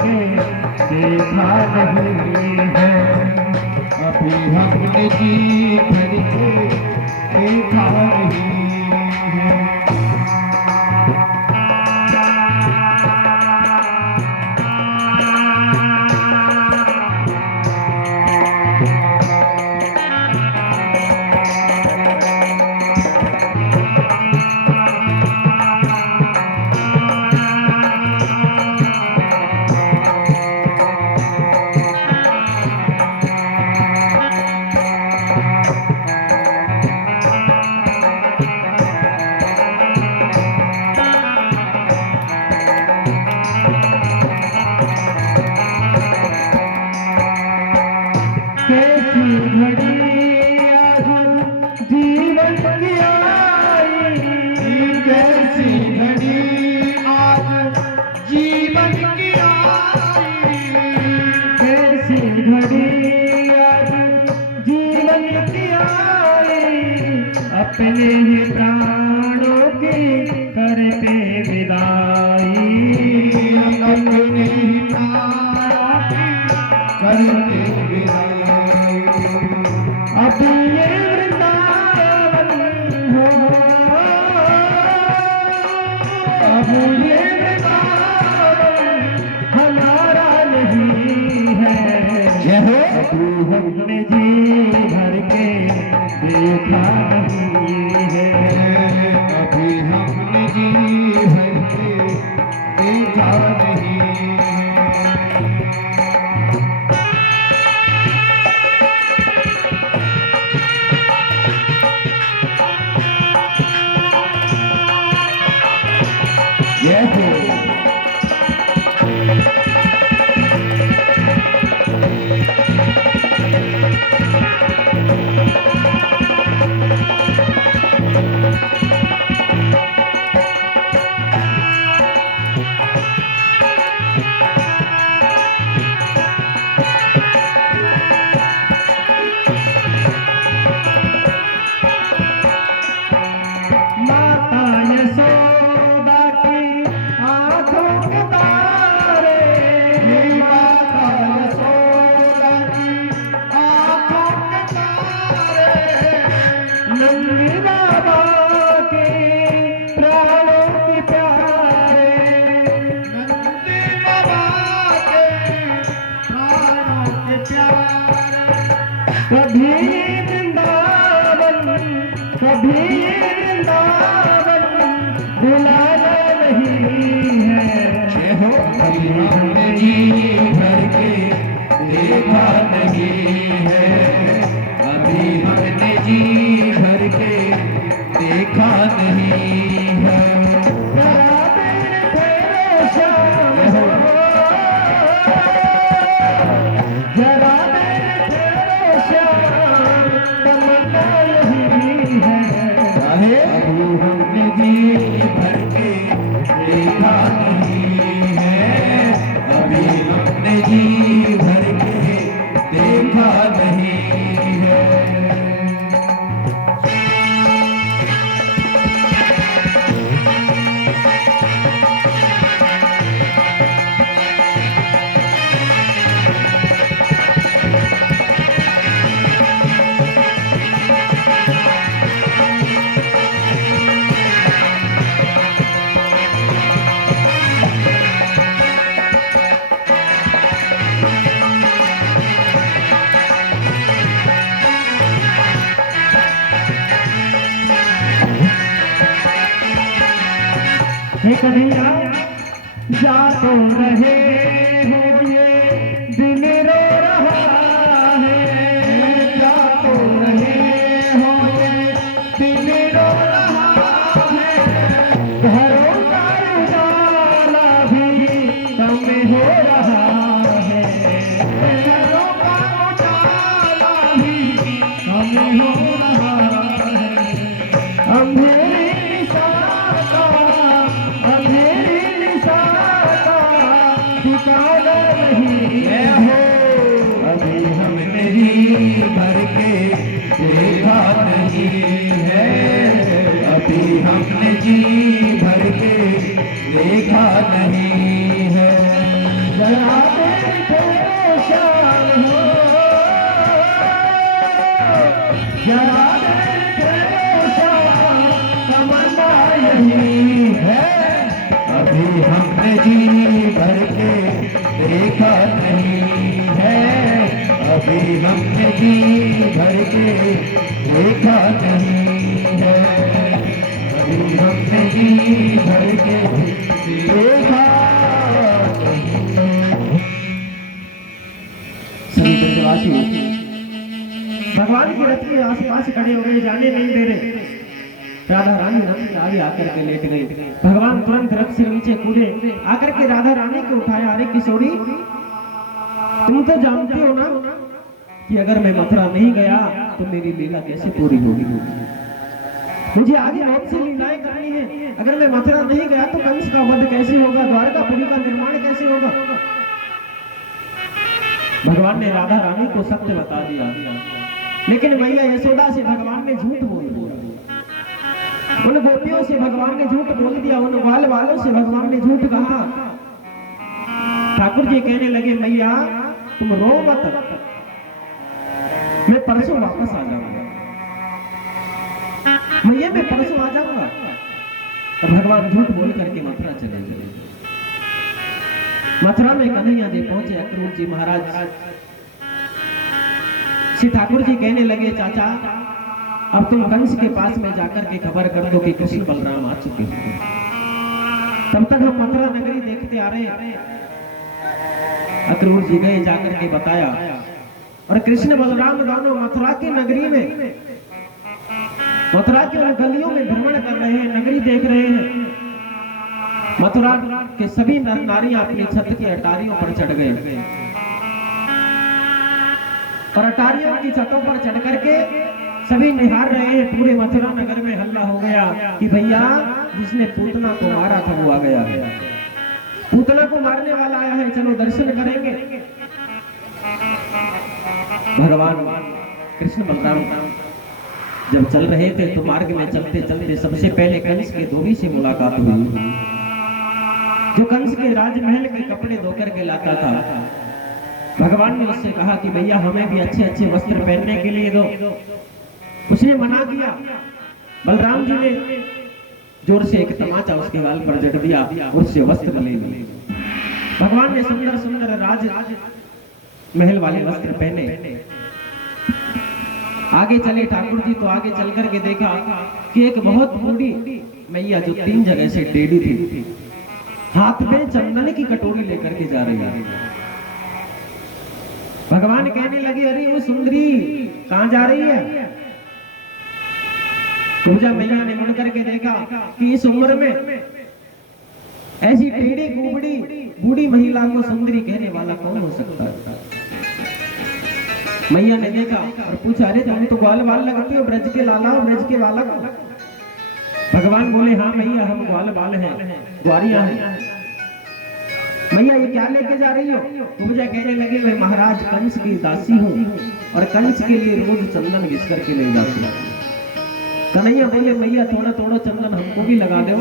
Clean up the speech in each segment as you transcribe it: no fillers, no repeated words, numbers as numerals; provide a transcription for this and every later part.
के देखा नहीं है। अभी हमने जी भर के देखा नहीं है। कैसी घड़ी आज जीवन की आई, कैसी घड़ी आज जीवन की आई, अपने ही प्राणों की करते विदाई, अपने ही प्राणों की करते विदाई। अब ये वृंदावन हो, अब ये वृंदावन हमारा नहीं है। जय हो। अभी हमने जी भर के देखा नहीं है। अभी हमने जी भर के देखा नहीं है। जय हो। माता यशोदा की आंखों के तारे, माता यशोदा की आंखों के तारे, नंदी बाबा के प्राणों के प्यारे, नंदी बाबा के प्राणों के प्यारे। कभी वृंदावन कभी वृंदावन बुलाना नहीं है। जय हो। अभी हमने जी भर के देखा नहीं है। अभी हमने जी भर के देखा नहीं है। जरा देर ठहरो श्याम, जरा देर ठहरो श्याम, तमन्ना यही है। अभी हमने जी भर के देखा नहीं है। अभी हमने जी भर के देखा नहीं है। हे कन्हैया, जा तो रहे हो ये दिल रो रहा है, जा तो रहे हो ये दिल रो रहा है, घरों का उजाला भी कम हो रहा है, घरों का उजाला भी कम हो रहा है, अंधेरी ठिकाना नहीं है। अभी हमने जी भर के देखा नहीं है। अभी हमने जी भर के देखा नहीं है। जरा देर ठहरो श्याम हो, जरा देर ठहरो श्याम, तमन्ना यही है। अभी हमने जी भर के देखा नहीं है, अभी हमने जी भर के देखा नहीं है, अभी हमने जी भर के देखा सभी ब्रजवासी भगवान की रथ के आसपास खड़े हो गए, जाने नहीं दे रहे। राधा रानी रथ के आगे आकर के लेट गई। भगवान तुरंत रथ से नीचे कूदे, आकर के राधा रानी को उठाया। अरे किशोरी, तुम तो जानती हो ना कि अगर मैं मथुरा नहीं गया तो मेरी लीला कैसे पूरी होगी। मुझे आगे बहुत सी लीलाएं करनी है। अगर मैं मथुरा नहीं गया तो कंस का वध कैसे होगा, द्वारकापुरी का निर्माण कैसे होगा। भगवान ने राधा रानी को सत्य बता दिया, लेकिन मैया यशोदा से भगवान ने झूठ बोल दिया। उन गोपियों से भगवान ने झूठ बोल दिया, उन बाल वालों से भगवान ने झूठ कहा। ठाकुर जी कहने लगे, मैया तुम रो मत, मैं परसों वापस आ जाऊंगा। मैया मैं परसों आ जाऊंगा। और भगवान झूठ बोल करके मथुरा चले गए। मथुरा में कन्हैया जी पहुंचे। अक्रूर जी महाराज श्री ठाकुर जी कहने लगे, चाचा अब तुम कंस के पास में जाकर के खबर कर दो कि कृष्ण बलराम आ चुके हैं। तब तक हम मथुरा नगरी देखते आ रहे हैं। अक्रूर जी गए, जाकर के बताया, और कृष्ण बलराम दोनों मथुरा की नगरी में, मथुरा के उन गलियों में भ्रमण कर रहे हैं, नगरी देख रहे हैं। मथुरा के सभी नर नारियां अपनी छत की अटारियों पर चढ़ गए, और अटारियों की छतों पर चढ़ करके सभी निहार रहे हैं। पूरे मथुरा नगर में हल्ला हो गया कि भैया जिसने पूतना को मारा था वो आ गया है, पूतना को मारने वाला आया है, चलो दर्शन करेंगे। भगवान कृष्ण बलराम जब चल रहे थे तो मार्ग में चलते चलते सबसे पहले कंस के धोबी से मुलाकात हुई, जो कंस के राजमहल के कपड़े धोकर के लाता था। भगवान ने उससे कहा कि भैया हमें भी अच्छे अच्छे वस्त्र पहनने के लिए दो। उसने मना किया। बलराम जी ने जोर से एक तमाचा उसके गाल पर जड़ दिया, उससे वस्त्र ले लिए। भगवान ने सुंदर सुंदर राज महल वाले वस्त्र पहने। आगे चले ठाकुर जी, तो आगे चल करके देखा कि एक बहुत बूढ़ी मैया जो 3 जगह से टेढ़ी थी, हाथ में चंदन की कटोरी लेकर के जा रही है। भगवान कहने लगे, अरे वो सुंदरी कहां जा रही है। पूजा मैया ने मुड़ करके देखा कि इस उम्र में ऐसी टेढ़ी कुबड़ी बूढ़ी महिला को सुंदरी कहने वाला कौन हो सकता है। मैया ने देखा और पूछा, अरे तुम तो ग्वाल बाल लगती हो, ब्रज के लाला हो, ब्रज के वाला को। भगवान बोले, हाँ मैया हम ग्वाल बाल हैं, ग्वारियां हैं। मैया ये क्या लेके जा रही हो। पूजा कहने लगे, मैं महाराज कंस की दासी हूँ और कंस के लिए रोज चंदन घिस करके ले जाती हूँ। कन्हैया बोले, मैया थोड़ा थोड़ा चंदन हमको भी लगा दो।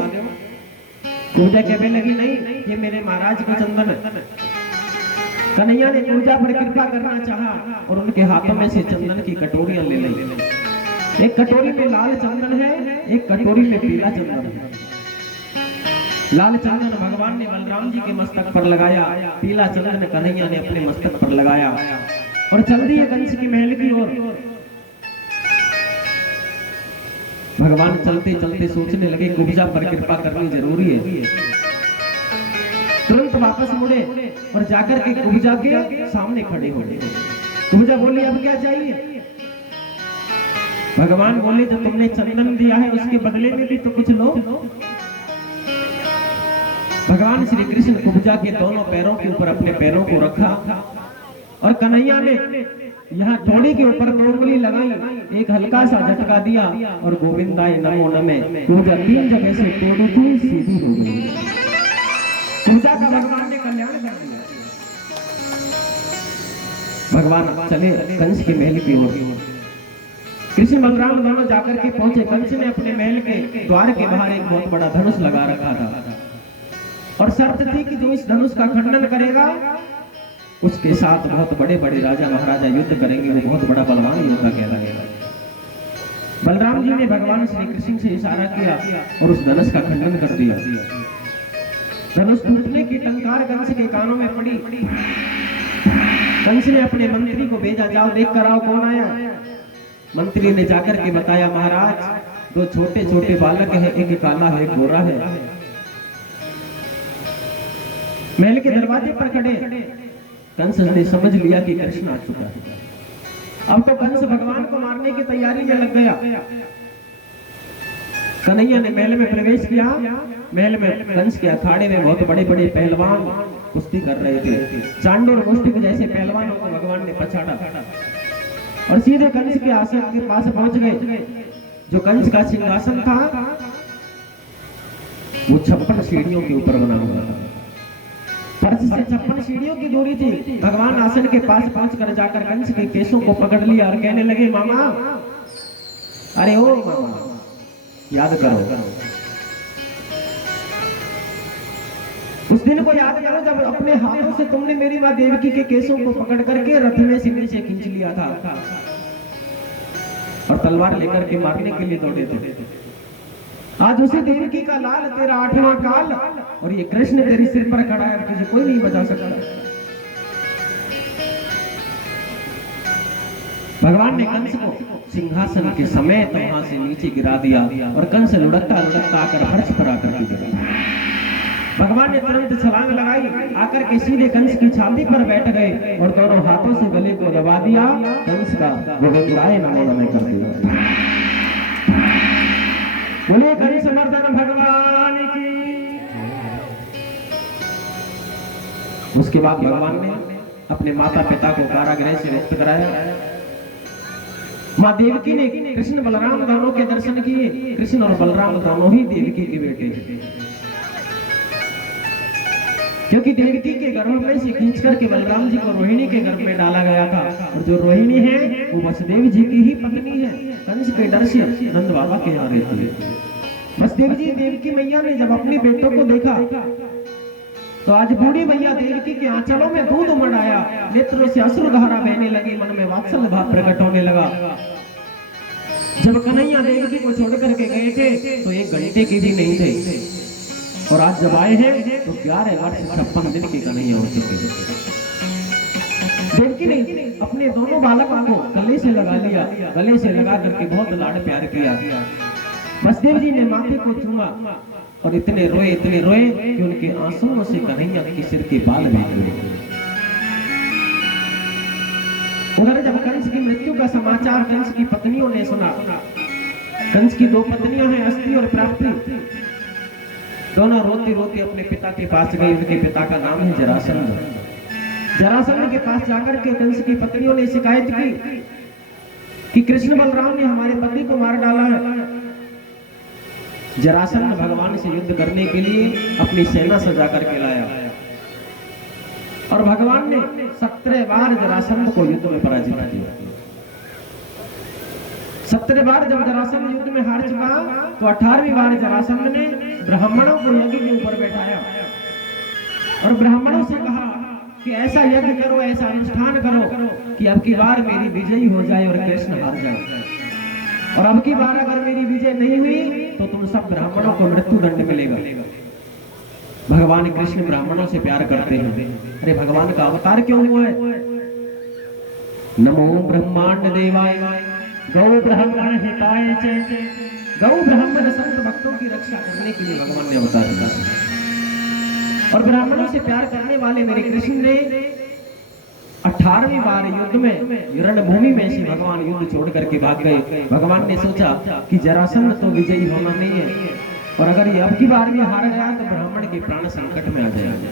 पूजा कहने लगी, नहीं ये मेरे महाराज का चंदन है। कन्हैया ने पूजा पर कृपा करना चाहा और उनके हाथों में से चंदन की कटोरियां ले ली। एक कटोरी में लाल चंदन है, एक कटोरी में पीला चंदन है। लाल चंदन भगवान ने बलराम जी के मस्तक पर लगाया, पीला चंदन कन्हैया ने अपने मस्तक पर लगाया और चल दिए कंस की महल की ओर। भगवान चलते चलते सोचने लगे, कुब्जा पर कृपा करनी जरूरी है। तुरंत वापस मुड़े और जाकर के कुब्जा के सामने खड़े हो गए। कुब्जा बोली, अब क्या चाहिए। भगवान बोले, जो तुमने चंदन दिया है उसके बदले में भी तो कुछ लो। भगवान श्री कृष्ण कुब्जा के दोनों पैरों के ऊपर अपने पैरों को रखा और कन्हैया ने यहाँ थोड़ी के ऊपर 2 उंगली लगाई, एक हल्का सा झटका दिया और गोविंदाय नमो नमे। पूजा 3 जगह से टेढ़ी थी, सीधी हो गई। पूजा का भगवान ने कल्याण कर दिया। भगवान चले कंस के महल की ओर। कृष्ण बलराम दोनों जाकर के पहुंचे। कंस ने अपने महल के द्वार के बाहर एक बहुत बड़ा धनुष लगा रखा था। और शर्त थी कि जो इस धनुष का खंडन करेगा उसके साथ बहुत बड़े बड़े राजा महाराजा युद्ध करेंगे, वो बहुत बड़ा बलवान योद्धा कहलाएगा। बलराम जी ने भगवान श्री कृष्ण से इशारा किया और उस धनुष का खंडन कर दिया। धनुष टूटने की टंकार कंस के कानों में पड़ी। कंस ने अपने मंत्री को भेजा, जाओ देख कर आओ कौन आया। मंत्री ने जाकर के बताया, महाराज दो छोटे छोटे बालक हैं, एक काला है एक गोरा है, महल के दरवाजे पर खड़े। कंस ने समझ लिया कि कृष्ण आ चुका है। अब तो कंस भगवान को मारने की तैयारी में लग गया। कन्हैया ने महल में प्रवेश किया। महल में कंस के अखाड़े में बहुत बड़े बड़े पहलवान कुश्ती कर रहे थे। चांडूर मुष्टिक जैसे पहलवानों को भगवान ने पछाड़ा और सीधे कंस के आसन के पास पहुंच गए। जो कंस का सिंहासन था वो 56 सीढ़ियों के ऊपर बना हुआ था। फर्श से 56 सीढ़ियों की दूरी थी। भगवान आसन के पास पहुंचकर जाकर कंस के केसों को पकड़ लिया और कहने लगे, मामा, अरे ओ मामा, याद करो उस दिन को, याद करो जब अपने हाथों से तुमने मेरी माँ देवकी के केसों को पकड़ करके रथ में सीने से खींच लिया था और तलवार लेकर के मारने के लिए दौड़े थे। आज उसी देवकी का लाल तेरा 8वां काल और ये कृष्ण तेरे सिर पर खड़ा है, तुझे कोई नहीं बचा सकता। भगवान ने कंस को सिंहासन के समेत वहां से नीचे गिरा दिया और कंस लुढ़कता लुढ़कता आकर फर्श पर आकर गिरा। भगवान ने तुरंत छलांग लगाई, आकर के सीधे कंस की छाती पर बैठ गए और दोनों हाथों से गले को दबा दिया। कंस का गोविंदाय नमो नमः कर दिया। बोले कंस मर्दन भगवान की। उसके बाद भगवान ने अपने माता पिता को कारागृह से मुक्त कराया। माँ देवकी ने कृष्ण बलराम दोनों के दर्शन किए। कृष्ण और बलराम दोनों ही देवकी के बेटे, क्योंकि देवकी के गर्भ में से खींच करके बलराम जी को रोहिणी के गर्भ में डाला गया था और जो रोहिणी है वो वसुदेव जी की ही पत्नी है। कंस के डर से नंद बाबा के यहाँ रहती है। वसुदेव जी देवकी मैया ने जब अपने बेटों को देखा तो आज बूढ़ी मैया देवकी के आंचलों में दूध उमड़ आया, नेत्रों से अश्रुधारा बहने लगी, मन में वात्सल्य भाव प्रकट होने लगा। जब कन्हैया देवकी को छोड़ करके गए थे तो 1 घंटे की भी नहीं थे और आज जब आए हैं तो 11 वर्ष 56 दिन की कन्हैया हो चुके हैं। देवकी ने अपने दोनों बालकों को गले से लगा लिया, गले से लगा करके बहुत लाड प्यार किया। वसुदेव जी ने माथे को चूमा और इतने रोए कि उनके आंसुओं से कन्हैया के सिर के बाल भीग गए। उधर जब कंस की मृत्यु का समाचार कंस की पत्नियों ने सुना, कंस की 2 पत्नियां हैं, अस्थि और प्राप्ति, दोनों रोती रोती अपने पिता के पास गई। उनके पिता का नाम है जरासंध। जरासंध के पास जाकर के कंस की पत्नियों ने शिकायत की कि कृष्ण बलराम ने हमारे पति को मार डाला है। जरासंध भगवान से युद्ध करने के लिए अपनी सेना सजा करके लाया और भगवान ने 17 बार जरासंध को युद्ध में पराजित किया। 17 बार जब जरासंध युद्ध में हार चुका तो 18वीं बार जरासंध ने ब्राह्मणों को यज्ञ के ऊपर बैठाया और ब्राह्मणों से कहा कि ऐसा यज्ञ करो, ऐसा अनुष्ठान करो कि अब की बार मेरी विजयी हो जाए और कृष्ण हार जाए, और अब की बार अगर मेरी विजय नहीं हुई तो तुम सब ब्राह्मणों को मृत्यु दंड मिलेगा। भगवान कृष्ण ब्राह्मणों से प्यार करते हैं। अरे भगवान का अवतार क्यों हुआ है? नमो ब्रह्मांड देवाय गौ ब्राह्मण हिताय च। गौ ब्राह्मण संत भक्तों की रक्षा करने के लिए भगवान ने अवतार लिया और ब्राह्मणों से प्यार करने वाले मेरे कृष्ण ने 18वीं बार युद्ध में रणभूमि में से भगवान युद्ध छोड़ करके भाग गए। भगवान ने सोचा कि जरासंध तो विजयी होना नहीं है और अगर ये अब की बार भी हार गया तो ब्राह्मण के प्राण संकट में आ जाएंगे।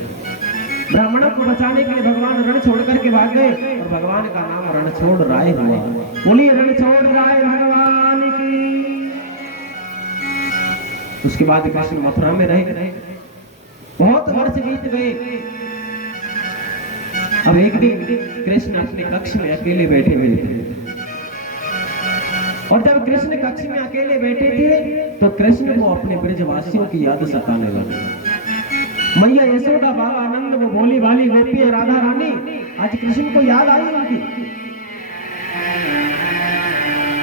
ब्राह्मणों को बचाने के लिए भगवान रण छोड़ करके भाग गए और भगवान का नाम रणछोड़ राय हुआ। बोलिए रणछोड़ राय भगवान की। उसके बाद कृष्ण मथुरा में रहे। बहुत वर्ष बीत गए। अब एक दिन कृष्ण अपने कक्ष में अकेले बैठे हुए थे और जब कृष्ण कक्ष में अकेले बैठे थे तो कृष्ण को अपने ब्रजवासियों की याद सताने लगी। मैया यशोदा, बाबा आनंद, वो भोली भाली गोपी है राधा रानी, आज कृष्ण को याद आई उनकी।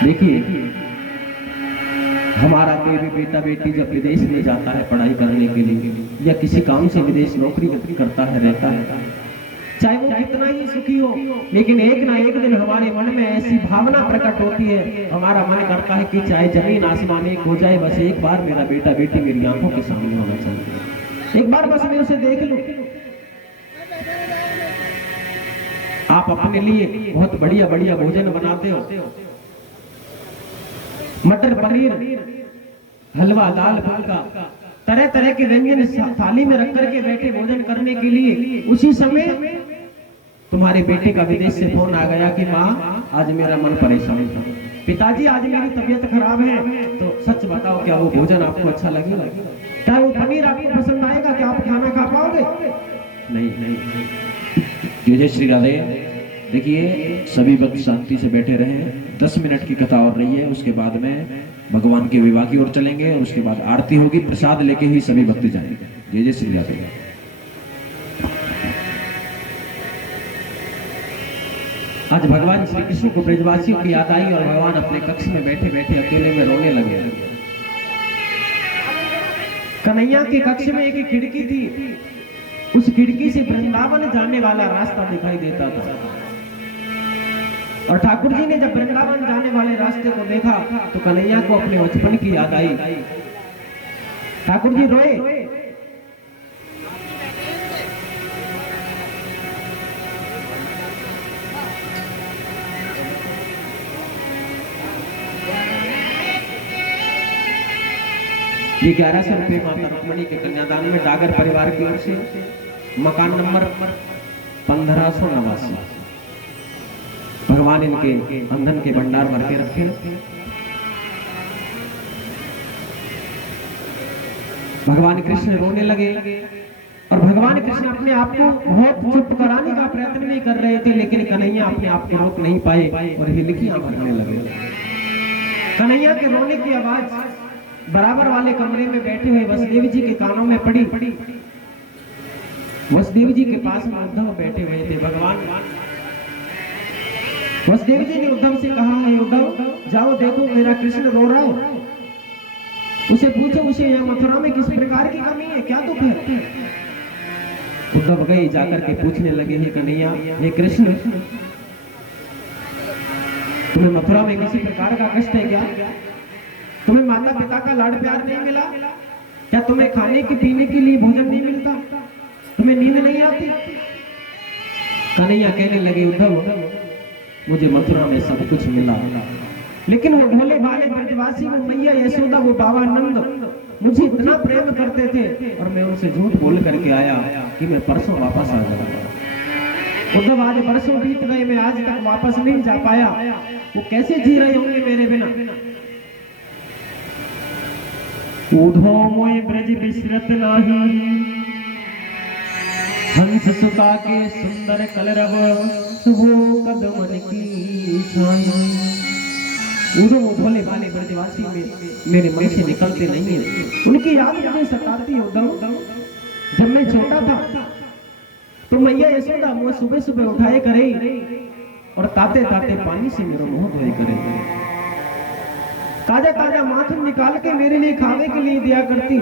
देखिए, हमारा कोई भी बेटा बेटी जब विदेश में जाता है पढ़ाई करने के लिए या किसी काम से विदेश नौकरी करता है, रहता है, चाहे वो कितना ही सुखी हो, लेकिन एक ना एक दिन हमारे मन में ऐसी भावना प्रकट होती है, हमारा मन करता है कि चाहे जमीन आसमान एक हो जाए, बस एक बार मेरा बेटा बेटी मेरी आंखों के सामने होना चाहिए, एक बार बस मैं उसे देख लूं। आप अपने लिए बहुत बढ़िया बढ़िया भोजन बनाते हो, मटर पनीर, हलवा, दाल, फुल्का, तरह तरह के व्यंजन थाली में रख करके बैठे भोजन करने के लिए, उसी समय तुम्हारे बेटे का विदेश से फोन आ गया कि माँ आज मेरा मन परेशान था, पिताजी आज मेरी तबीयत खराब है, तो सच बताओ क्या वो भोजन आपको अच्छा लगेगा? क्या वो पनीर आपको पसंद आएगा? क्या आप खाना खा पाओगे? नहीं नहीं। जय जय श्री राधे। देखिए, सभी भक्त शांति से बैठे रहे, 10 मिनट की कथा और रही है, उसके बाद में भगवान के विवाह की ओर चलेंगे और उसके बाद आरती होगी, प्रसाद लेके ही सभी भक्त जाएंगे। जय जय श्री राधे। आज भगवान श्री कृष्ण को ब्रजवासियों की याद आई और भगवान अपने कक्ष में बैठे बैठे अकेले में रोने लगे। कन्हैया के कक्ष में एक खिड़की थी, उस खिड़की से वृंदावन जाने वाला रास्ता दिखाई देता था, और ठाकुर जी ने जब वृंदावन जाने वाले रास्ते को देखा तो कन्हैया को अपने बचपन की याद आई। ठाकुर जी रोए। ये 1100 रुपये माता रुक्मणी के कन्यादान में डागर परिवार की ओर से मकान नंबर 1589। भगवान इनके अंधन के भंडार भर के रखे। भगवान कृष्ण रोने लगे और भगवान कृष्ण अपने आप को बहुत चुप कराने का प्रयत्न भी कर रहे थे, लेकिन कन्हैया अपने आप को रोक नहीं पाए और हिलकियां भरने लगे। कन्हैया के रोने की आवाज बराबर वाले कमरे में बैठे हुए वसुदेव जी के कानों में पड़ी। वसुदेव जी के पास में उद्धव बैठे हुए थे। भगवान वसुदेव जी ने उद्धव से कहा है, उद्धव जाओ देखो मेरा कृष्ण रो रहा है, उसे पूछो उसे यहाँ मथुरा में किस प्रकार की कमी है, क्या दुख है। उद्धव गए, जाकर के पूछने लगे, हे कन्हैया, हे कृष्ण, तुम्हें मथुरा में किसी प्रकार का कष्ट है क्या? तुम्हें माता पिता का लाड प्यार नहीं मिला क्या? तुम्हें खाने की पीने के लिए भोजन नहीं मिलता? तुम्हें नींद नहीं आती? कन्हैया कहने लगे, उद्धव मुझे मथुरा में सब कुछ मिला, लेकिन वो भोले भाले ब्रजवासी, वो मैया यशोदा, वो बाबा नंद मुझे इतना प्रेम करते थे और मैं उनसे झूठ बोल करके आया कि मैं परसों वापस आ जाऊंगा। उद्धव आज बरसों बीत गए, मैं आज तक वापस नहीं जा पाया, वो कैसे जी रहे होंगे मेरे बिना। उधो मोय ब्रज बिसरत नाही, हंस सुता के सुंदर कलरव, वो कदमन की छाया। उधो वो भोले भाले ब्रजवासी में मेरे मन से निकलते नहीं है, उनकी याद मुझे सताती है। उद्धव जब मैं छोटा था तो मैया यशोदा मुझे सुबह सुबह उठाए करे और ताते ताते पानी से मेरा मुंह धोए करे, ताजा ताजा माखन निकाल के मेरे लिए खाने के लिए दिया करती।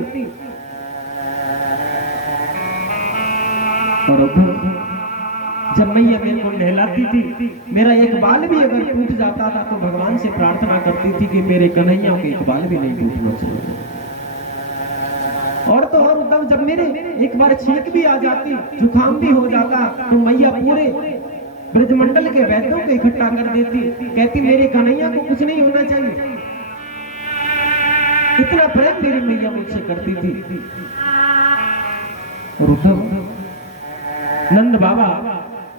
और जब मैया मेरे को नहलाती थी, मेरा एक बाल भी अगर टूट जाता था तो भगवान से प्रार्थना करती थी कि मेरे कन्हैया के एक बाल भी नहीं टूटना चाहिए। और तो और उद्धव, जब मेरे एक बार छींक भी आ जाती, जुकाम भी हो जाता, तो मैया पूरे ब्रजमंडल के वैद्यों को इकट्ठा कर देती, कहती मेरे कन्हैया को कुछ नहीं होना चाहिए। इतना प्रेम मेरी मैया मुझसे करती थी। और उद्धव नंद बाबा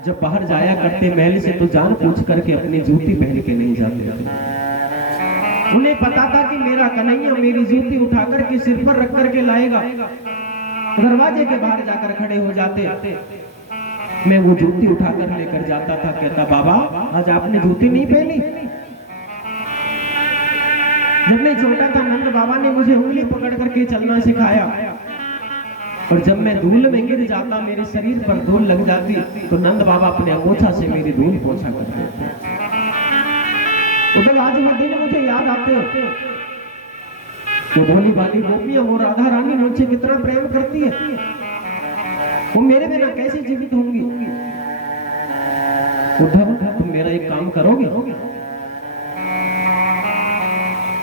जब बाहर जाया करते महल से तो जान पूछ करके अपनी जूती पहन के नहीं जाते थे। उन्हें पता था कि मेरा कन्हैया मेरी जूती उठा करके सिर पर रख करके लाएगा। दरवाजे के बाहर जाकर खड़े हो जाते, मैं वो जूती उठाकर लेकर जाता था, कहता बाबा आज आपने जूती नहीं पहनी। जब मैं छोटा था नंद बाबा ने मुझे उंगली पकड़ करके चलना सिखाया। और जब मैं धूल में गिर जाता, मेरे शरीर पर धूल लग जाती, तो नंद बाबा अपने अंगूठा से मेरी धूल पोंछा करते। उधर आज वो दिन मुझे याद आते, वो भोली भाली गोपियां, वो राधा रानी मुझसे कितना प्रेम करती है, वो मेरे बिना कैसे जीवित होंगी। उद्धव, तुम मेरा एक काम करोगे?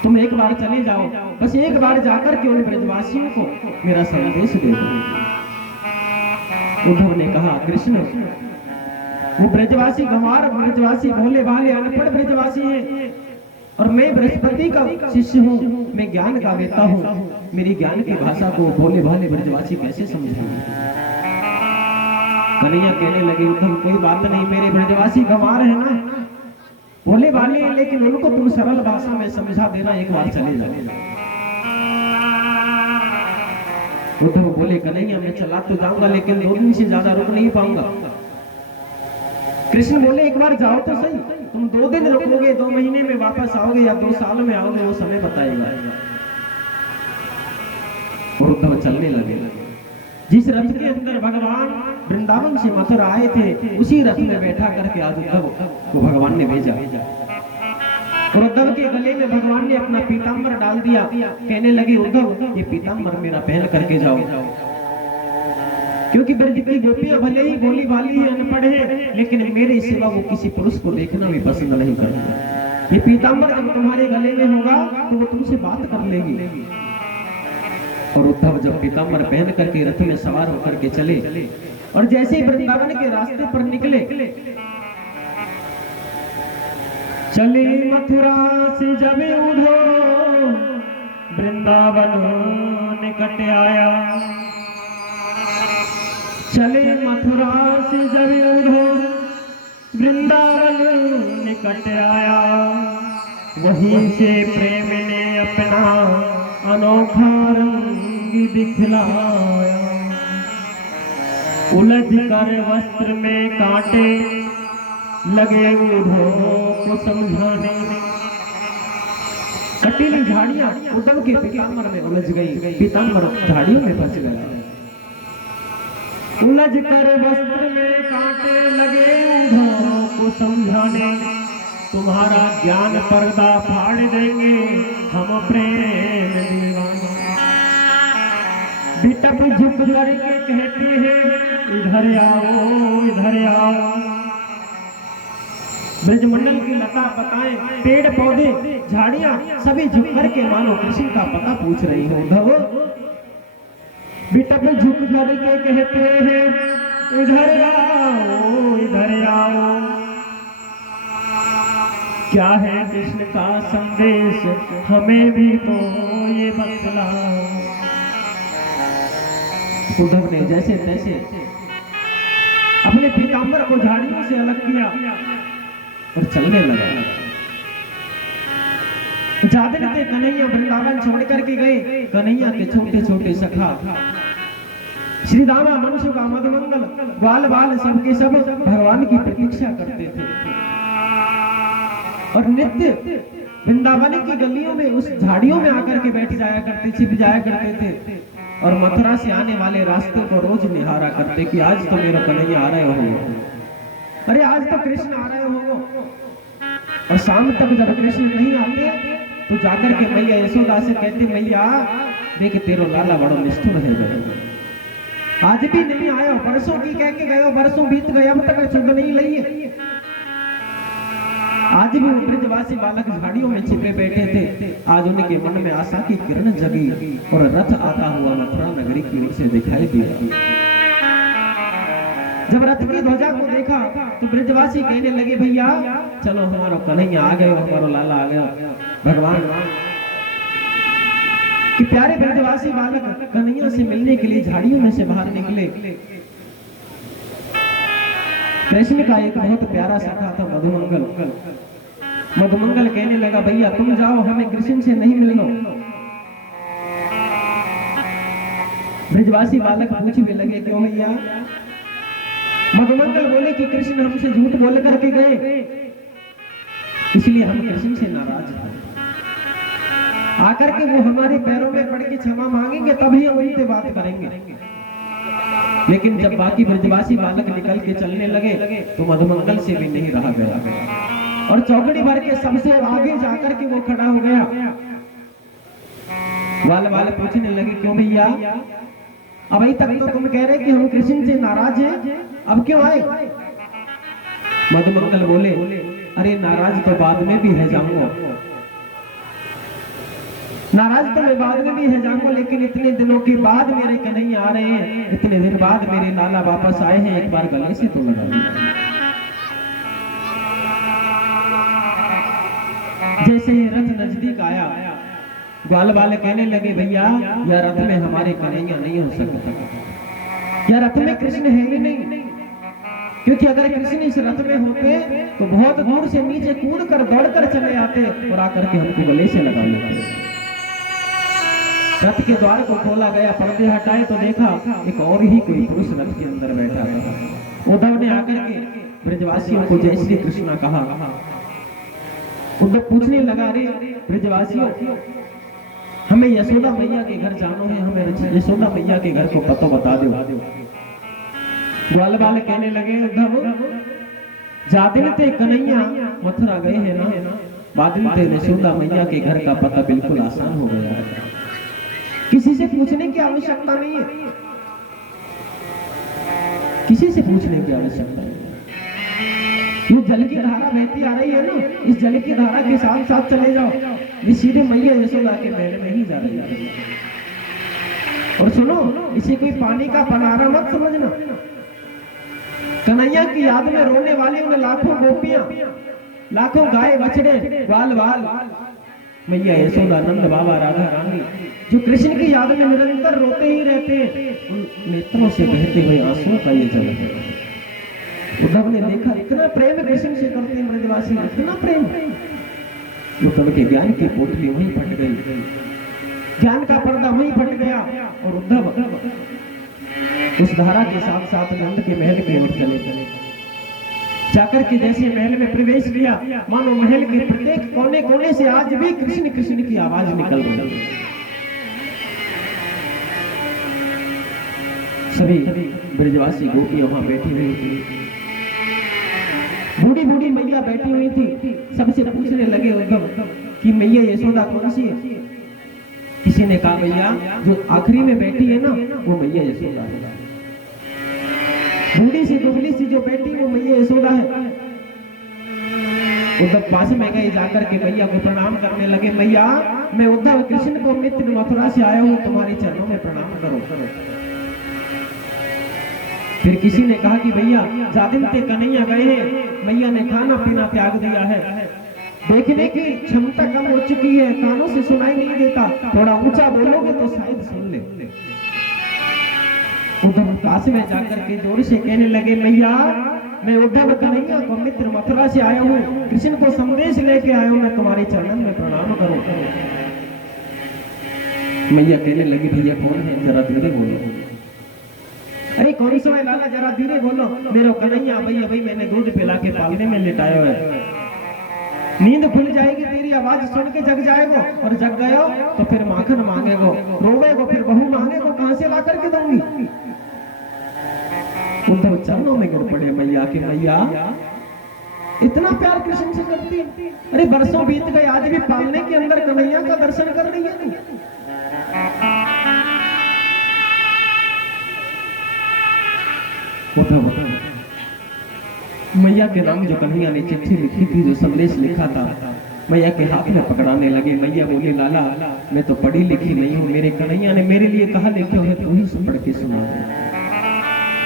तुम एक बार चले जाओ, बस एक बार जाकर के उन ब्रजवासियों को मेरा संदेश दे दो। उद्धव ने कहा, कृष्ण, वो ब्रजवासी गंवार, ब्रजवासी भोले भाले अनपढ़ ब्रजवासी हैं, और मैं बृहस्पति का शिष्य हूँ, मैं ज्ञान का वेता हूँ, मेरी ज्ञान की भाषा को भोले भाले ब्रजवासी कैसे समझेंगे। कन्हैया कहने लगे, उद्धव कोई बात नहीं, मेरे ब्रजवासी गंवार है ना, भोले भाले, लेकिन उनको तुम सरल भाषा में समझा देना, एक बार चले जाओ। उद्धव बोले, कन्हैया मैं चला तो जाऊंगा, लेकिन 2 दिन से ज्यादा रुक नहीं पाऊंगा। कृष्ण बोले, एक बार जाओ तो सही, तुम 2 दिन रुकोगे, 2 महीने में वापस आओगे या 2 साल में आओगे, वो समय बताएगा। और उद्धव चलने लगे। जिस रथ के अंदर भगवान वृंदावन से मथुरा आए थे, उसी रथ में बैठा करके आज उद्धव को भगवान ने भेजा। और उद्धव के गले में भगवान ने अपना पीतांबर डाल दिया, कहने लगे, उद्धव ये पीतांबर मेरा पहन करके जाओ, क्योंकि ब्रज की गोपियां भले ही भोली भाली है, अनपढ़ है, लेकिन मेरे सिवा वो किसी पुरुष को देखना भी पसंद नहीं करती। ये पीतांबर जब तुम्हारे गले में होगा तो वो तुमसे बात कर लेगी। और उद्धव जब पीतांबर पहन करके रथ में सवार होकर के चले, और जैसे ही वृंदावन के रास्ते पर निकले, चले मथुरा से जब उद्धव वृंदावन निकट आया, चले मथुरा से जब उद्धव वृंदावन निकट आया, वहीं से प्रेम ने अपना अनोखा रंग दिखलाया। उलझ कर वस्त्र में कांटे लगे उद्धव को समझाने, कटीली झाड़ियां उद्धव के पीतांबर में उलझ गई, पीतांबर झाड़ियों में फंस गया। उलझ कर वस्त्र में कांटे लगे उद्धव को समझाने, तुम्हारा ज्ञान पर्दा फाड़ देंगे हम प्रेम दीवाने। बिटप झुक करके कहते हैं, इधर आओ इधर आओ। ब्रजमंडल की लता बताएं, पेड़ पौधे झाड़ियां सभी झुक करके मानो कृष्ण का पता पूछ रही हो। उद्धव बिटप झुक करके कहते हैं, इधर आओ इधर आओ। क्या है कृष्ण का संदेश, हमें भी तो ये बतलाओ। उद्धव ने जैसे तैसे अपने पीतांबर को झाड़ियों से अलग किया और चलने लगा। जाते थे कन्हैया वृंदावन छोड़ करके गए। कन्हैया के छोटे छोटे सखा श्री दामा, मनसुखा, मधुमंगल, ग्वाल बाल सबके सब भगवान की प्रतीक्षा करते थे और नित्य वृंदावन की गलियों में उस झाड़ियों में आकर के बैठ जाया करते, छिप जाया करते थे और मथुरा से आने वाले रास्ते को रोज निहारा करते कि आज तो मेरा कन्हैया आ रहे हो, अरे आज तो कृष्ण आ रहे हो। और शाम तक जब कृष्ण नहीं आते तो जाकर के मैया यशोदा से कहते, मैया देख तेरो लाला बड़ो निष्ठुर है, आज भी नहीं आयो, बरसों की कह के गयो, बरसों बीत गए, अब तक सुध नहीं ली है। आज भी वो ब्रजवासी बालक झाड़ियों में छिपे बैठे थे। आज उनके मन में आशा की किरण जगी और रथ आता हुआ मथुरा नगरी की ओर से दिखाई दिया। जब रथ की ध्वजा को देखा तो ब्रजवासी कहने लगे, भैया चलो हमारा कन्हैया आ गया, हमारा लाला आ गया। भगवान कि प्यारे ब्रजवासी बालक कन्हैया से मिलने के लिए झाड़ियों में से बाहर निकले। कृष्ण का एक बहुत प्यारा सखा था मधुमंगल। मधुमंगल कहने लगा, भैया तुम जाओ, हमें कृष्ण से नहीं मिलना। ब्रजवासी बालक पूछने लगे, क्यों भैया? मधुमंगल बोले कि कृष्ण हमसे झूठ बोल करके गए, इसलिए हम कृष्ण से नाराज हैं। आकर के वो हमारे पैरों में पड़ के क्षमा मांगेंगे तभी हम उनसे बात करेंगे। लेकिन जब बाकी ब्रजवासी बालक निकल के चलने लगे तो मधुमंगल से भी नहीं रहा गया और चौकड़ी भर के सबसे आगे जाकर के वो खड़ा हो गया। वाले वाले पूछने लगे, क्यों भैया, अभी तक तो तुम कह रहे कि हम कृष्ण से नाराज हैं, अब क्यों आए? मधुमंगल बोले, अरे नाराज तो बाद में भी रह जाऊंगा, नाराज तो मैं बाद में भी रह जाऊंगा, लेकिन इतने दिनों के बाद मेरे कन्हैया आ रहे हैं, इतने दिन बाद मेरे लाला वापस आए हैं, एक बार गले से तो लगा लो। जैसे ही रथ नजदीक आया, ग्वाल वाले कहने लगे, भैया यह रथ में हमारे कन्हैया नहीं हो सकता, यह रथ में कृष्ण है ही नहीं, क्योंकि अगर कृष्ण इस रथ में होते तो बहुत दूर से नीचे कूद कर दौड़ कर चले आते और आकर के हमको गले से लगा लेते। रथ के द्वार को खोला गया, पर्दे हटाए तो देखा एक और ही कोई पुरुष रथ के अंदर बैठा था। उद्धव ने आकर के ब्रजवासियों को जय श्री कृष्णा कहा। उद्धव पूछने लगा, अरे ब्रजवासियों, हमें यशोदा मैया के घर जाना है, हमें यशोदा मैया के घर को पता बता दो। ग्वाल वाले कहने लगे, उद्धव जादिन ते कन्हैया मथुरा गए हैं ना, बादिन ते यशोदा मैया के घर का पता बिल्कुल आसान हो गया है, किसी से पूछने की आवश्यकता नहीं है, किसी से पूछने की आवश्यकता नहीं है। ये जल की धारा बहती आ रही है ना, इस जल की धारा के साथ साथ चले जाओ, ये सीधे मैया यशोदा के महल में ही जा रही है। और सुनो, इसे कोई पानी का पनारा मत समझना। कन्हैया की याद में रोने वाली उन लाखों गोपियां, लाखों गाय बछड़े, ग्वाल वाल, मैया यशोदा, नंद बाबा, राधा रानी, जो कृष्ण की याद में निरंतर रोते ही रहते हैं, उन नेत्रों से बहते हुए आंसुओं का ये जल है। उद्धव ने देखा, इतना प्रेम कृष्ण से करते हैं ब्रजवासी, इतना प्रेम। उद्धव के ज्ञान की पोटली वहीं फट गई, ज्ञान का पर्दा वहीं फट गया और उद्धव उस धारा के साथ साथ नंद के महल की ओर चले। जाकर के जैसे महल में प्रवेश किया, मानो महल के प्रत्येक कोने कोने से आज भी कृष्ण कृष्ण की आवाज निकल रही है। सभी ब्रजवासी गोपी वहां बैठी हुई थी, बूढ़ी बूढ़ी मैया बैठी हुई थी। सबसे पूछने लगे उद्धव कि मैया यशोदा कौन सी है? किसी ने कहा, भैया जो आखिरी में बैठी है ना, वो मैया यशोदा है। बूढ़ी सी दुबली सी जो बैठी वो मैया यशोदा है। उद्धव पास में गए, जाकर के मैया को प्रणाम करने लगे, मैया मैं उद्धव कृष्ण को मित्र मथुरा से आया हूँ, तुम्हारे चरणों में प्रणाम करो। फिर किसी ने कहा कि भैया जादिन ते कन्हैया गए हैं, मैया ने खाना पीना त्याग दिया है, देखने की क्षमता कम हो चुकी है, कानों से सुनाई नहीं देता, थोड़ा ऊंचा बोलोगे तो शायद सुन ले। उद्धव पास में जाकर के जोर से कहने लगे, मैया मैं उद्धव कन्हैया को मित्र मथुरा से आया हूँ, कृष्ण को संदेश लेके आया हूँ, मैं तुम्हारे चरणों में प्रणाम करूं। मैया कहने लगी, भैया कौन है, जरा धीरे बोलो। अरे कौन सा है लाला, जरा धीरे बोलो। मेरे कन्हैया भैया, भाई मैंने दूध पिला के पालने में लिटाया है, नींद खुल जाएगी, तेरी आवाज सुन के जग जाएगा, और जग गयो तो फिर माखन मांगेगो, रोवेगो, फिर बहू मांगेगो, कहां से ला करके दूंगी। उद्धव चरणों में गिर पड़े मैया के, मैया इतना प्यार कृष्ण से करती, अरे बरसों बीत गए, आज भी पालने के अंदर कन्हैया का दर्शन कर रही है। उद्धव मैया के नाम जो कन्हैया ने चिट्ठी लिखी थी, जो संदेश लिखा था, मैया के हाथ में पकड़ाने लगे। मैया बोले, लाला मैं तो पढ़ी लिखी नहीं हूँ, मेरे कन्हैया ने मेरे लिए कहा लिखे हुए, तू ही पढ़ के सुना।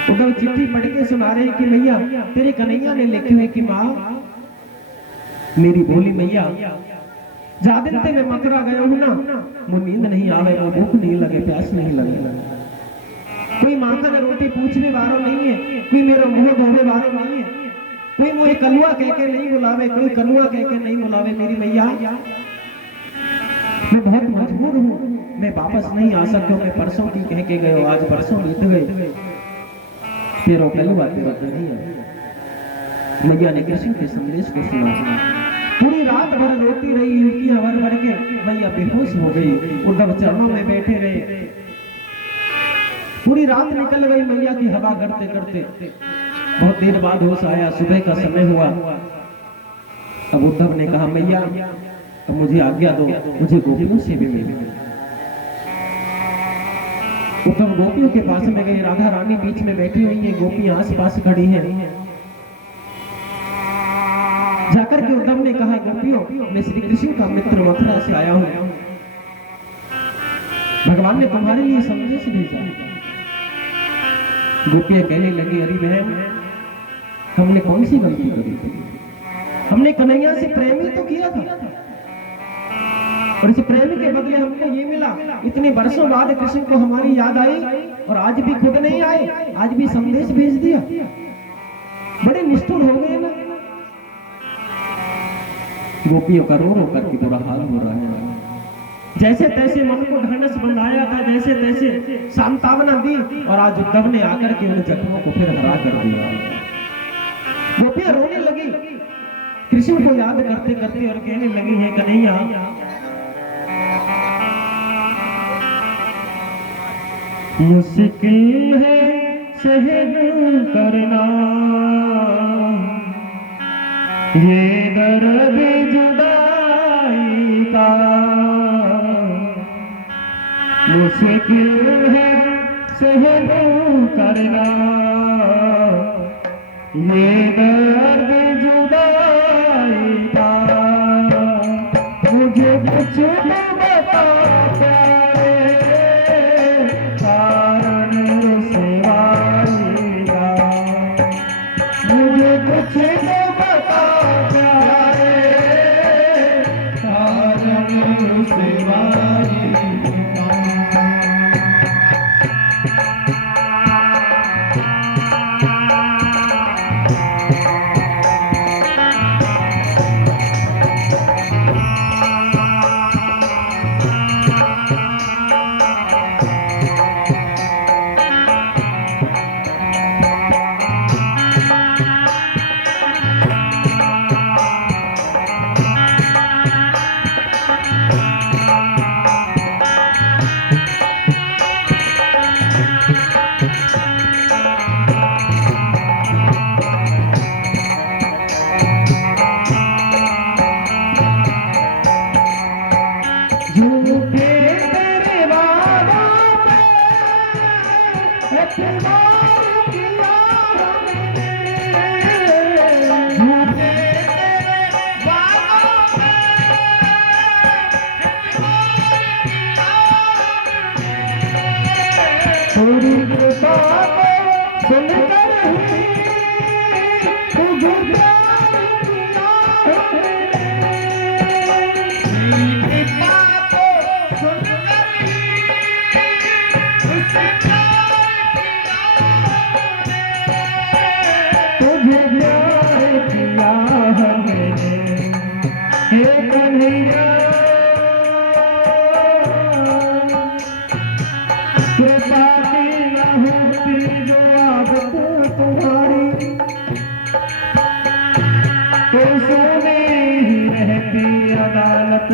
उद्धव चिट्ठी पढ़ के सुना रहे कि मैया तेरे कन्हैया ने लिखे हुए कि माँ मेरी बोली, मैया जादिन ते मैं मथुरा गया हूँ ना, मुझे नींद नहीं आवे, वो भूख नहीं लगे, प्यास नहीं लगे, कोई माखन रोटी पूछने वाला नहीं है, कोई मेरा मुंह धोने वाला नहीं है, कोई मुझे कलुआ कह के नहीं बुलावे, कोई कलुआ कह के नहीं बुलावे। मेरी मैया मैं बहुत मजबूर हूँ, मैं वापस नहीं आ सकता, मैं परसों की कह के गए, आज परसों बीत गए, तेरा कलुआ तेरा कन्हैया। मैया ने कृष्ण के संदेश को सुना, पूरी रात भर रोती रही, उल्टियां भर भर के मैया बेहोश हो गई। उद्धव चरणों में बैठे रहे, पूरी रात निकल गई मैया की हवा करते करते। बहुत देर बाद होश आया, सुबह का समय हुआ। अब उद्धव ने कहा मैया अब मुझे आज्ञा दो, मुझे गोपियों से भी मिले। उद्धव गोपियों के पास में गए, राधा रानी बीच में बैठी हुई है, गोपियां आस पास खड़ी हैं। जाकर के उद्धव ने कहा गोपियों मैं श्री कृष्ण का मित्र मथुरा से आया हूं, भगवान ने तुम्हारे लिए संदेश भेजा। गोपियां कहने लगी अरे बहन हमने कौन सी गलती करी थी, हमने कन्हैया से प्रेम ही तो किया था और इस प्रेम के बदले हमको ये मिला। इतने वर्षों बाद कृष्ण को हमारी याद आई और आज भी खुद नहीं आए, आज भी संदेश भेज दिया। बड़े निष्ठुर हो गए ना। गोपियों का रो रो करके बुरा हाल हो रहा है। जैसे तैसे मन को ढांढस बनाया था, जैसे तैसे सांत्वना दी और आज उद्धव ने आकर के उन जख्मों को फिर हरा कर दिया। गोपियां रोने लगी कृष्ण को याद करते करते और कहने लगी है कन्हैया मुश्किल है सहन करना ये दर्द जुदाई का, मुश्किल है सहन करना ये दर्द जुदाई का। मुझे कुछ बता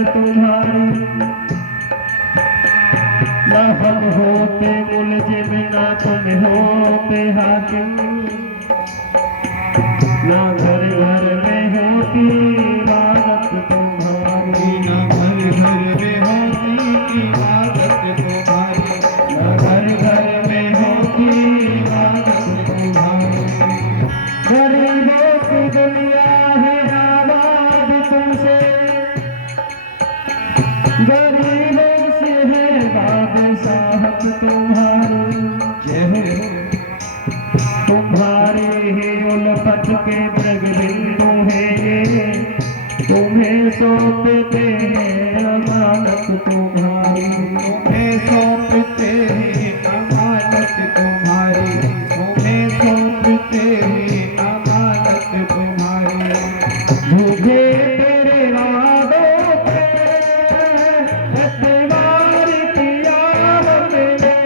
तुम्हारी न हम होते मुलजिम ना तुम होते हाकिम, ना घर घर में होती इबादत तुम्हारी, ना घर घर में होती इबादत तुम्हारी, ना घर घर में होती इबादत तुम्हारी। गरीबों की दुनिया है आबाद तुमसे, गरीबों से है बादशाहत तुम्हारी। तुम्हारे ही उलफत के मृग बिंदु है ये, तुम्हें सौंपते हैं अमानत तुम्हारी, तुम्हें सौंपते हैं अमानत तुम्हारी, तुम्हें सौंपते हैं अमानत तुम्हारी। मुझे तेरे वादों पे एतबार किया मैंने,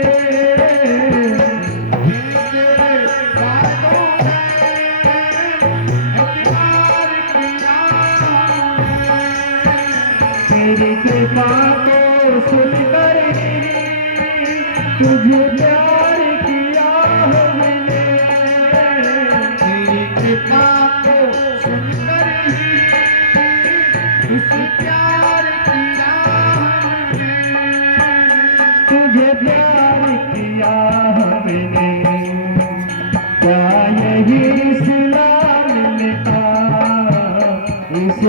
तेरी कृपा को सुनकर तुझे प्यार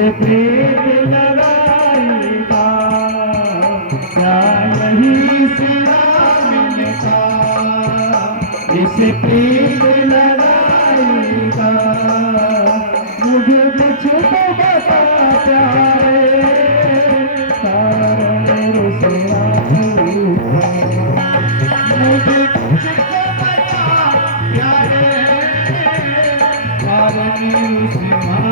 इसे प्रेम लगाएगा क्या नहीं सिला मिलता, इसे प्रेम लगाएगा मुझे कुछ तो बता प्यारे कारण रुसवा मुझे कुछ तो बता प्यारे कारण रुसवा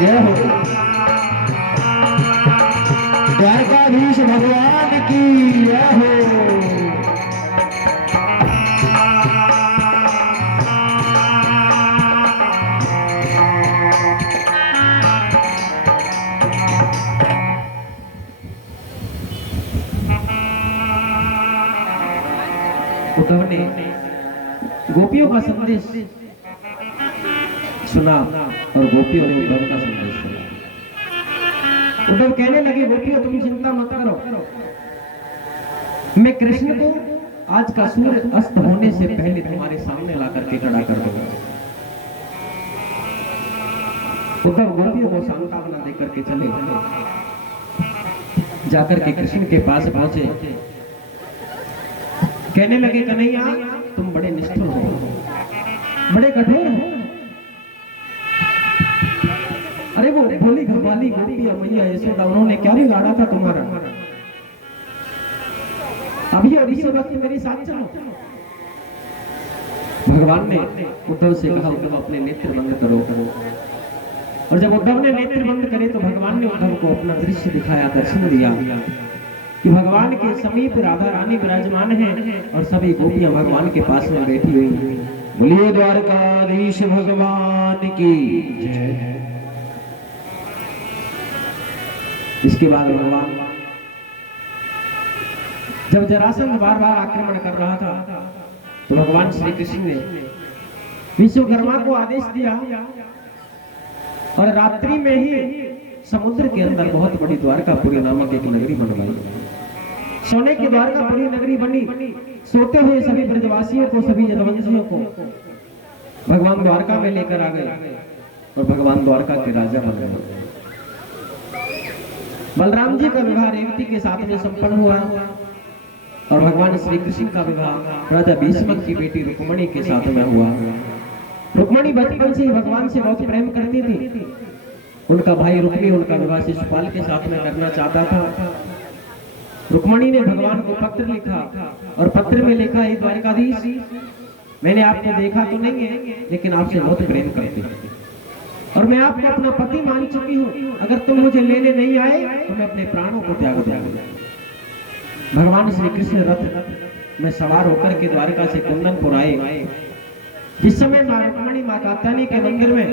जय हो द्वारकाधीश भगवान की जय हो। उद्धव ने गोपियों का संदेश सुना और गोपियों ने उद्धव का संदेश सुना। उद्धव कहने लगे गोपियों तुम चिंता मत करो, मैं कृष्ण को आज का सूर्य अस्त होने से पहले तुम्हारे सामने ला करके खड़ा कर दूंगा। उद्धव गोपियों को सांत्वना देकर के चले, जाकर के कृष्ण के पास पहुंचे, कहने लगे कन्हैया तुम बड़े निष्ठुर हो, बड़े कठोर हो। अरे वो भोली घरवाली गोपिया मैया यशोदा उन्होंने क्या बिगाड़ा था तुम्हारा, अभी और इसी वक्त मेरे साथ चलो। भगवान ने उद्धव से कहा उद्धव अपने नेत्र बंद करो, और जब उद्धव ने नेत्र बंद करे तो भगवान ने उद्धव को अपना दृश्य दिखाया, दर्शन दिया कि भगवान के समीप राधा रानी विराजमान है और सभी गोपियां भगवान के पास में बैठी हुई हैं। बोलिए द्वारकाधीश भगवान की जय। इसके बाद भगवान जब जरासंध बार बार आक्रमण कर रहा था तो भगवान श्री कृष्ण ने विश्वकर्मा को आदेश दिया और रात्रि में ही समुद्र के अंदर बहुत बड़ी द्वारकापुरी नामक एक नगरी बनवाई। सोने की द्वारकापुरी नगरी बनी, सोते हुए सभी ब्रजवासियों को, सभी यदुवंशियों को भगवान द्वारका में लेकर आ गए और भगवान द्वारका के राजा बन गए। बलराम जी का विवाह रेवती के साथ में संपन्न हुआ और भगवान श्री कृष्ण का विवाह राजा भीष्मक की बेटी रुक्मणी के साथ में हुआ। रुक्मणी बचपन से ही भगवान से बहुत प्रेम करती थी। उनका भाई रुक्मी उनका विवाह शिशुपाल के साथ में करना चाहता था। रुक्मणी ने भगवान को पत्र लिखा और पत्र में लिखा है द्वारकाधीश मैंने आपको देखा तो नहीं है लेकिन आपसे बहुत प्रेम करती हूँ और मैं आपको अपना पति मान चुकी हूँ। अगर तुम मुझे लेने नहीं आए तो मैं अपने प्राणों को त्याग दूंगा। भगवान श्री कृष्ण रथ में सवार होकर के द्वारका से कुंदनपुर आए। जिस समय मां रुक्मणी मां कात्यायनी के मंदिर में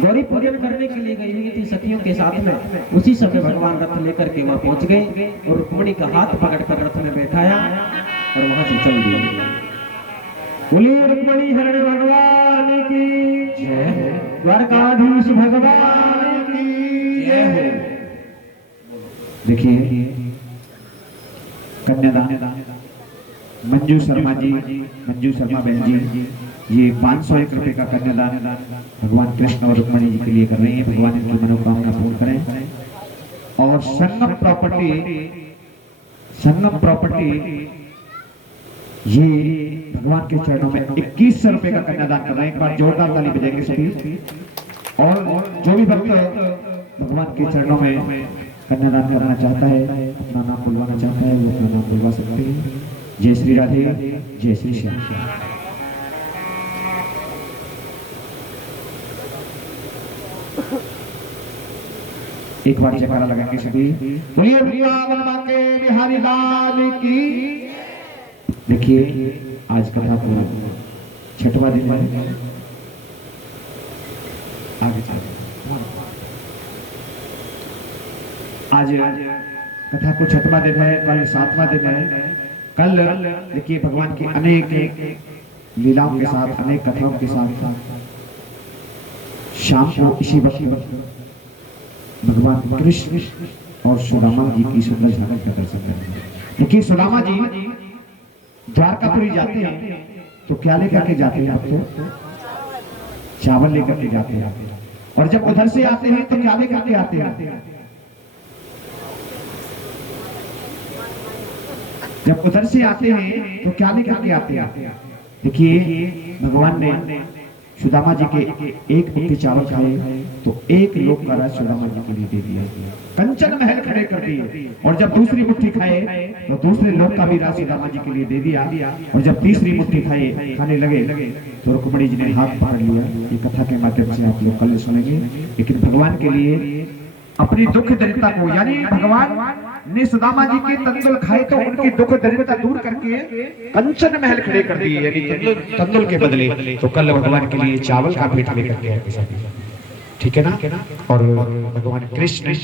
गौरी पूजन करने के लिए गई हुई थी सखियों के साथ में, उसी समय भगवान रथ लेकर के वहां पहुंच गए और रुक्मणी का हाथ पकड़कर रथ में बैठाया और वहां से चल दिए। बोलिए रुक्मणी हरण भगवान की जय, द्वारकाधीश भगवान की जय हो। देखिए कन्यादान मंजू शर्मा बहन जी ये 501 रुपए का कन्यादान भगवान कृष्ण और रुक्मणी जी के लिए कर रही हैं। भगवान इनकी मनोकामना पूर्ण करें। और संगम प्रॉपर्टी ये भगवान के चरणों में 2100 रुपए का कन्यादान कर रहे हैं। एक बार जोरदार ताली बजाएंगे सभी। और जो भी भक्त भगवान के चरणों में कन्यादान करना चाहता है, अपना नाम बुलवाना चाहता है, वो अपना नाम बुलवा सकते हैं। जय श्री राधे, जय श्री श्याम। एक बार जयकारा लगाएंगे सभी। बोलिए वृंदावन बांके बिहारी लाल की। देखिए आज कथा को 6वां दिन है। आगे चलिए। आज कथा को 6वां दिन है, कल 7वां दिन है। कल देखिए भगवान की अनेक लीलाओं के साथ, अनेक कथाओं के साथ शाम को इसी वक्त भगवान कृष्ण और सुदामा जी की सुंदर झलक का दर्शन करेंगे। देखिए सुदामा जी द्वारकापुरी जाते हैं तो क्या लेकर के जाते हैं आपको? चावल लेकर के जाते हैं। और जब उधर से आते हैं तो क्या लेकर के आते हैं? जब उधर से आते हैं तो क्या लेकर के आते हैं? देखिए भगवान ने सुदामा जी के एक मुट्ठी चावल खाए तो एक लोक का राज सुदामा जी के लिए दे दिया, कंचन महल खड़े कर दिए। और जब दूसरी मुट्ठी खाए तो दूसरे लोक का भी राज सुदामा जी के लिए दे दिया। और जब तीसरी मुट्ठी खाने लगे तो रुक्मिणी जी ने हाथ पकड़ लिया। ये कथा के माध्यम से आप लोग कल सुनेंगे। लेकिन भगवान के लिए अपनी दुख दरिद्रता को, यानी भगवान ने सुदामा जी के तंदुल खाए तो उनकी दुख दरिद्रता दूर करके कंचन महल खड़े कर दिए, यानी तंदुल के बदले। तो कल भगवान के लिए चावल का भेंट लेकर के आए, ठीक है ना। और भगवान कृष्ण